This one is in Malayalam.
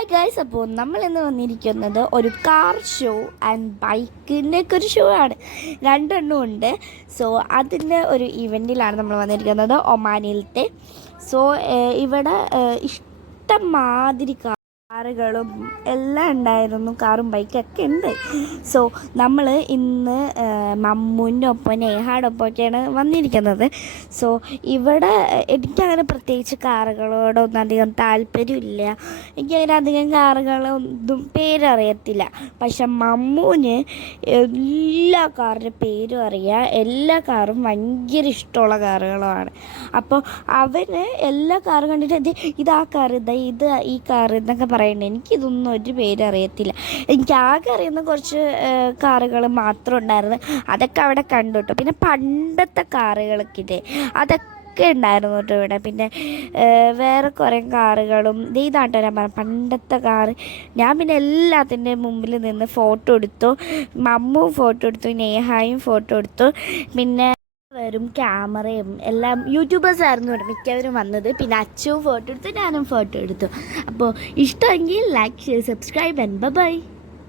ഹായ് ഗൈസ്, അപ്പോൾ നമ്മൾ ഇന്ന് വന്നിരിക്കുന്നത് ഒരു കാർ ഷോ ആൻഡ് ബൈക്കിൻ്റെ ഒക്കെ ഒരു ഷോ ആണ്. രണ്ടെണ്ണം ഉണ്ട്. സോ അതിൻ്റെ ഒരു ഇവൻറ്റിലാണ് നമ്മൾ വന്നിരിക്കുന്നത്, ഒമാനിലത്തെ. സോ ഇവിടെ ഇഷ്ടംമാതിരി കാറുകളും എല്ലാം ഉണ്ടായിരുന്നു, കാറും ബൈക്കൊക്കെ ഉണ്ട്. സോ നമ്മൾ ഇന്ന് മമ്മൂൻ്റെ ഒപ്പം നേഹാടൊപ്പമൊക്കെയാണ് വന്നിരിക്കുന്നത്. സോ ഇവിടെ എനിക്കങ്ങനെ പ്രത്യേകിച്ച് കാറുകളോടൊന്നും അധികം താല്പര്യമില്ല. എനിക്കങ്ങനെ അധികം കാറുകളൊന്നും പേരറിയത്തില്ല. പക്ഷെ മമ്മൂന് എല്ലാ കാറിൻ്റെ പേരും അറിയാം. എല്ലാ കാറും ഭയങ്കര ഇഷ്ടമുള്ള കാറുകളുമാണ്. അപ്പോൾ അവന് എല്ലാ കാറും കണ്ടിട്ട് ഇത് ആ കാർ, ഇത് ഈ കാർ എന്നൊക്കെ പറയുന്നത്. എനിക്കിതൊന്നും ഒരു പേരറിയത്തില്ല. എനിക്ക് ആകെ അറിയുന്ന കുറച്ച് കാറുകൾ മാത്രം ഉണ്ടായിരുന്നു. അതൊക്കെ അവിടെ കണ്ടു കേട്ടോ. പിന്നെ പണ്ടത്തെ കാറുകളൊക്കെ ഇല്ലേ, അതൊക്കെ ഉണ്ടായിരുന്നു കേട്ടോ ഇവിടെ. പിന്നെ വേറെ കുറേ കാറുകളും ഇതാട്ടോ ഞാൻ പറഞ്ഞു, പണ്ടത്തെ കാറ്. ഞാൻ പിന്നെ എല്ലാത്തിൻ്റെ മുമ്പിൽ നിന്ന് ഫോട്ടോ എടുത്തു. മമ്മും ഫോട്ടോ എടുത്തു, നേഹായും ഫോട്ടോ എടുത്തു. പിന്നെ വരും ക്യാമറയും എല്ലാം യൂട്യൂബേഴ്സ് ആയിരുന്നു ഇവിടെ മിക്കവരും വന്നത്. പിന്നെ അച്ഛനും ഫോട്ടോ എടുത്തു, ഞാനും ഫോട്ടോ എടുത്തു. അപ്പോൾ ഇഷ്ടമെങ്കിൽ like, share, subscribe and by.